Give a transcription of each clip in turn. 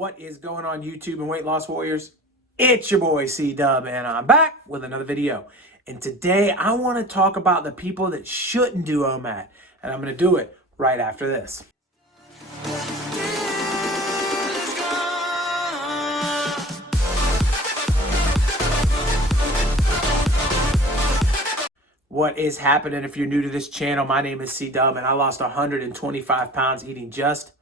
What is going on, YouTube and weight loss warriors? It's your boy C-Dub, and I'm back with another video. And today I want to talk about the people that shouldn't do OMAD, and I'm going to do it right after this. What is happening? If you're new to this channel, my name is C-Dub, and I lost 125 pounds eating just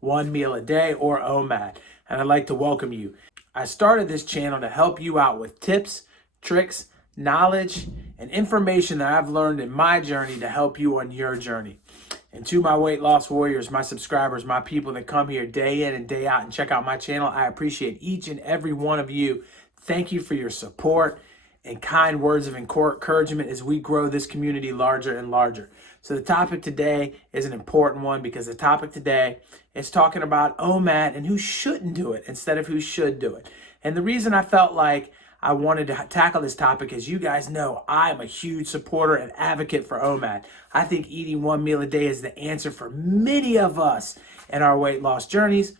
one meal a day, or OMAD, and I'd like to welcome you. I started this channel to help you out with tips, tricks, knowledge, and information that I've learned in my journey to help you on your journey. And to my weight loss warriors, my subscribers, my people that come here day in and day out and check out my channel, I appreciate each and every one of you. Thank you for your support and kind words of encouragement as we grow this community larger and larger. So the topic today is an important one, because the topic today is talking about OMAD and who shouldn't do it instead of who should do it. And the reason I felt like I wanted to tackle this topic is, you guys know I am a huge supporter and advocate for OMAD. I think eating one meal a day is the answer for many of us in our weight loss journeys.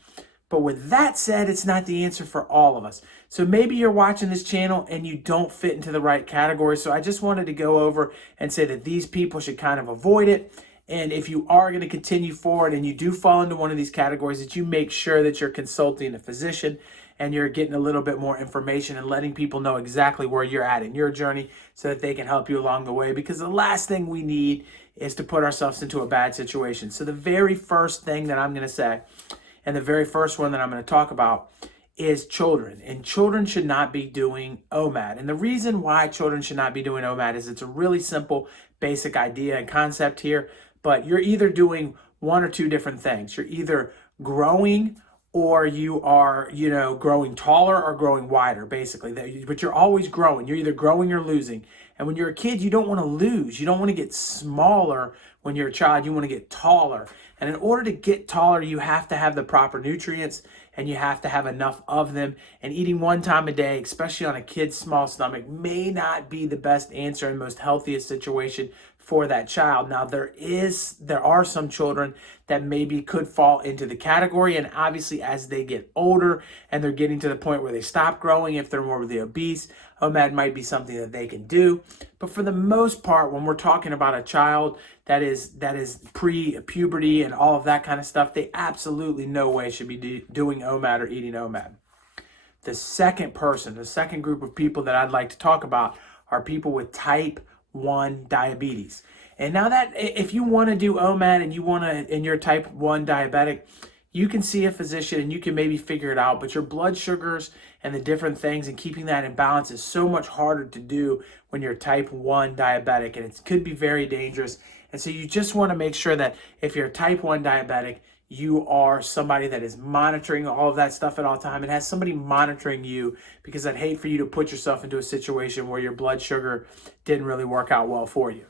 But with that said, it's not the answer for all of us. So maybe you're watching this channel and you don't fit into the right category. So I just wanted to go over and say that these people should kind of avoid it. And if you are going to continue forward and you do fall into one of these categories, that you make sure that you're consulting a physician and you're getting a little bit more information and letting people know exactly where you're at in your journey so that they can help you along the way. Because the last thing we need is to put ourselves into a bad situation. So the very first thing that I'm going to say, and the very first one that I'm going to talk about, is children. And children should not be doing OMAD. And the reason why children should not be doing OMAD is it's a really simple, basic idea and concept here. But you're either doing one or two different things. You're either growing, or you are, growing taller or growing wider, basically. But you're always growing. You're either growing or losing. And when you're a kid, you don't want to lose. You don't want to get smaller. When you're a child, you want to get taller. And in order to get taller, you have to have the proper nutrients, and you have to have enough of them. And eating one time a day, especially on a kid's small stomach, may not be the best answer and most healthiest situation for that child. Now, there are some children that maybe could fall into the category, and obviously as they get older and they're getting to the point where they stop growing, if they're morbidly obese, OMAD might be something that they can do. But for the most part, when we're talking about a child that is pre-puberty and all of that kind of stuff, they absolutely no way should be doing OMAD or eating OMAD. The second group of people that I'd like to talk about are people with type 1 diabetes. And now that if you want to do OMAD and you're type 1 diabetic, you can see a physician and you can maybe figure it out, but your blood sugars and the different things and keeping that in balance is so much harder to do when you're type 1 diabetic, and it could be very dangerous. And so you just want to make sure that if you're type 1 diabetic, you are somebody that is monitoring all of that stuff at all time and has somebody monitoring you, because I'd hate for you to put yourself into a situation where your blood sugar didn't really work out well for you.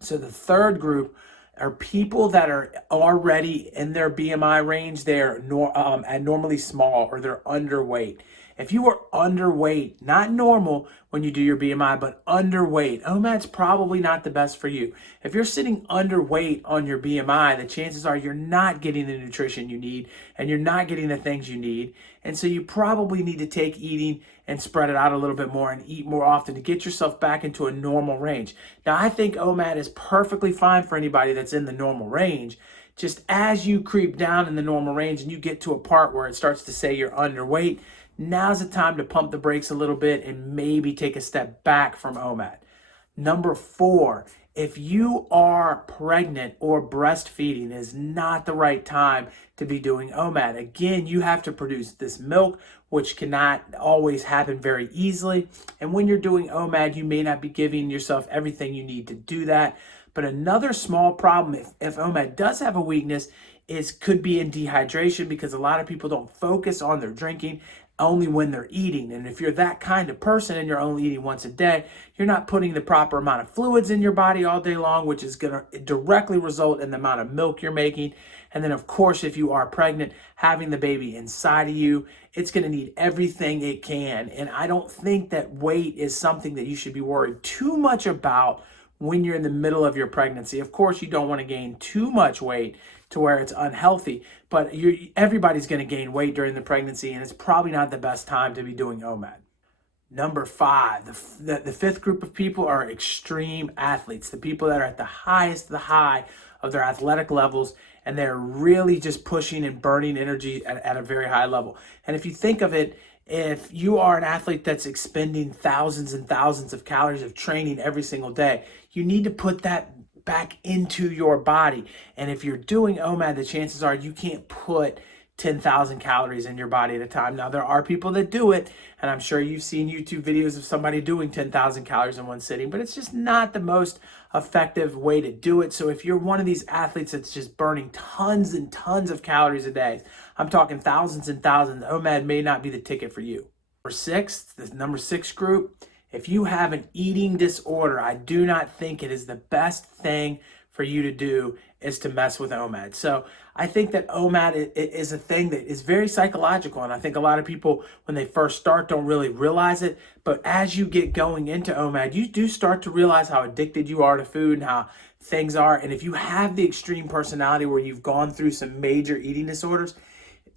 So the third group are people that are already in their BMI range. They're abnormally small, or they're underweight. If you are underweight, not normal when you do your BMI, but underweight, OMAD's probably not the best for you. If you're sitting underweight on your BMI, the chances are you're not getting the nutrition you need, and you're not getting the things you need. And so you probably need to take eating and spread it out a little bit more and eat more often to get yourself back into a normal range. Now, I think OMAD is perfectly fine for anybody that's in the normal range. Just as you creep down in the normal range and you get to a part where it starts to say you're underweight, now's the time to pump the brakes a little bit and maybe take a step back from OMAD. Number 4, if you are pregnant or breastfeeding, is not the right time to be doing OMAD. Again, you have to produce this milk, which cannot always happen very easily. And when you're doing OMAD, you may not be giving yourself everything you need to do that. But another small problem, if OMAD does have a weakness, could be in dehydration, because a lot of people don't focus on their drinking only when they're eating. And if you're that kind of person and you're only eating once a day, you're not putting the proper amount of fluids in your body all day long, which is going to directly result in the amount of milk you're making. And then, of course, if you are pregnant, having the baby inside of you, it's going to need everything it can. And I don't think that weight is something that you should be worried too much about when you're in the middle of your pregnancy. Of course, you don't want to gain too much weight to where it's unhealthy. But everybody's going to gain weight during the pregnancy, and it's probably not the best time to be doing OMAD. Number 5, the fifth group of people are extreme athletes, the people that are at the highest, the high of their athletic levels, and they're really just pushing and burning energy at a very high level. And if you think of it, if you are an athlete that's expending thousands and thousands of calories of training every single day, you need to put that back into your body. And if you're doing OMAD, the chances are you can't put 10,000 calories in your body at a time. Now, there are people that do it, and I'm sure you've seen YouTube videos of somebody doing 10,000 calories in one sitting, but it's just not the most effective way to do it. So if you're one of these athletes that's just burning tons and tons of calories a day, I'm talking thousands and thousands, OMAD may not be the ticket for you. The number 6 group, if you have an eating disorder, I do not think it is the best thing for you to do is to mess with OMAD. So I think that OMAD is a thing that is very psychological. And I think a lot of people, when they first start, don't really realize it. But as you get going into OMAD, you do start to realize how addicted you are to food and how things are. And if you have the extreme personality where you've gone through some major eating disorders,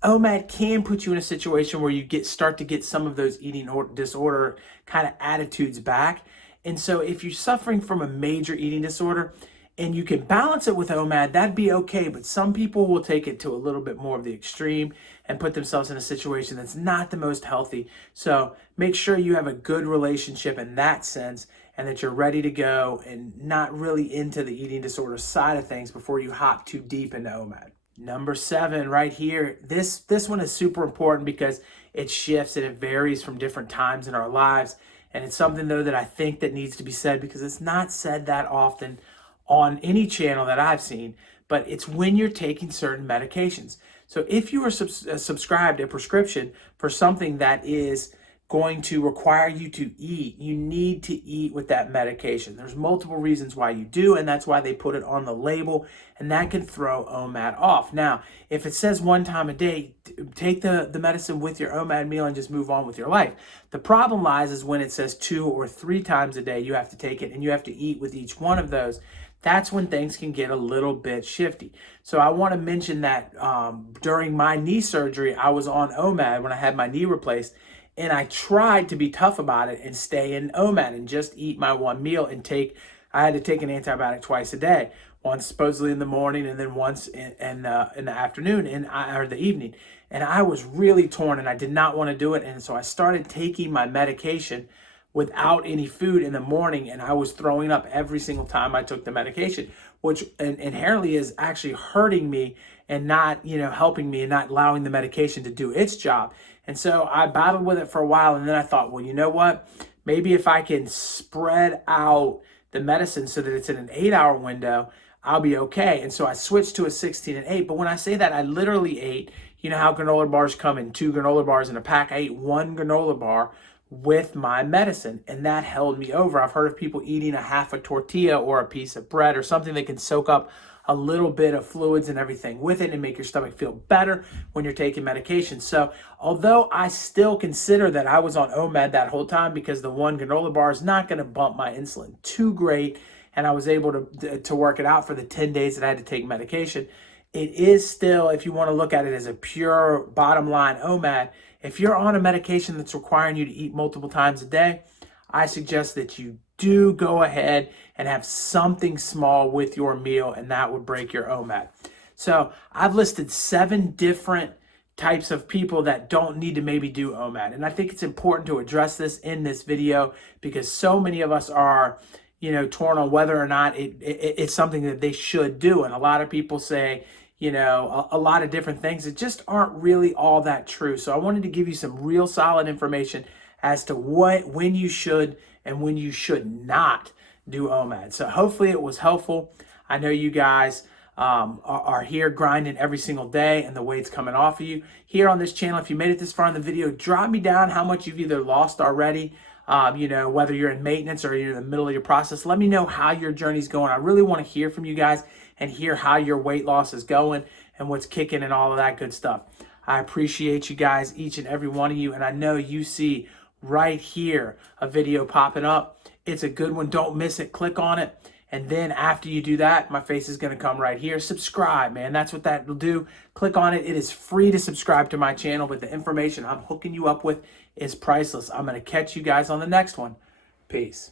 OMAD can put you in a situation where you start to get some of those eating disorder kind of attitudes back. And so if you're suffering from a major eating disorder and you can balance it with OMAD, that'd be okay. But some people will take it to a little bit more of the extreme and put themselves in a situation that's not the most healthy. So make sure you have a good relationship in that sense and that you're ready to go and not really into the eating disorder side of things before you hop too deep into OMAD. Number 7 right here, this one is super important because it shifts and it varies from different times in our lives. And it's something, though, that I think that needs to be said because it's not said that often on any channel that I've seen, but it's when you're taking certain medications. So if you are subscribed a prescription for something that is going to require you to eat, you need to eat with that medication. There's multiple reasons why you do, and that's why they put it on the label, and that can throw OMAD off. Now, if it says 1 time a day, take the medicine with your OMAD meal and just move on with your life. The problem lies is when it says 2 or 3 times a day you have to take it, and you have to eat with each one of those. That's when things can get a little bit shifty. So I want to mention that during my knee surgery, I was on OMAD when I had my knee replaced, and I tried to be tough about it and stay in OMAD and just eat my 1 meal and I had to take an antibiotic twice a day, once supposedly in the morning and then once in the afternoon or the evening. And I was really torn and I did not want to do it. And so I started taking my medication without any food in the morning, and I was throwing up every single time I took the medication, which inherently is actually hurting me and not, helping me and not allowing the medication to do its job. And so I battled with it for a while, and then I thought, well, you know what? Maybe if I can spread out the medicine so that it's in an 8-hour window, I'll be okay. And so I switched to a 16 and 8. But when I say that, I literally ate, how granola bars come in 2 granola bars in a pack. I ate 1 granola bar with my medicine, and that held me over. I've heard of people eating a half a tortilla or a piece of bread or something that can soak up a little bit of fluids and everything with it and make your stomach feel better when you're taking medication. So although I still consider that I was on OMAD that whole time because the 1 granola bar is not going to bump my insulin too great, and I was able to work it out for the 10 days that I had to take medication, it is still, if you want to look at it as a pure bottom line OMAD, if you're on a medication that's requiring you to eat multiple times a day, I suggest that you do go ahead and have something small with your meal, and that would break your OMAD. So I've listed 7 different types of people that don't need to maybe do OMAD. And I think it's important to address this in this video because so many of us are, torn on whether or not it's something that they should do. And a lot of people say, a lot of different things that just aren't really all that true. So I wanted to give you some real solid information as to when you should and when you should not do OMAD. So hopefully it was helpful. I know you guys are here grinding every single day and the weight's coming off of you. Here on this channel, if you made it this far in the video, drop me down how much you've either lost already, whether you're in maintenance or you're in the middle of your process. Let me know how your journey's going. I really want to hear from you guys and hear how your weight loss is going and what's kicking and all of that good stuff. I appreciate you guys, each and every one of you, and I know you see right here a video popping up. It's a good one. Don't miss it. Click on it And then after you do that, my face is going to come right here. Subscribe, man. That's what that will do. Click on it. It is free to subscribe to my channel, but the information I'm hooking you up with is priceless. I'm going to catch you guys on the next one. Peace.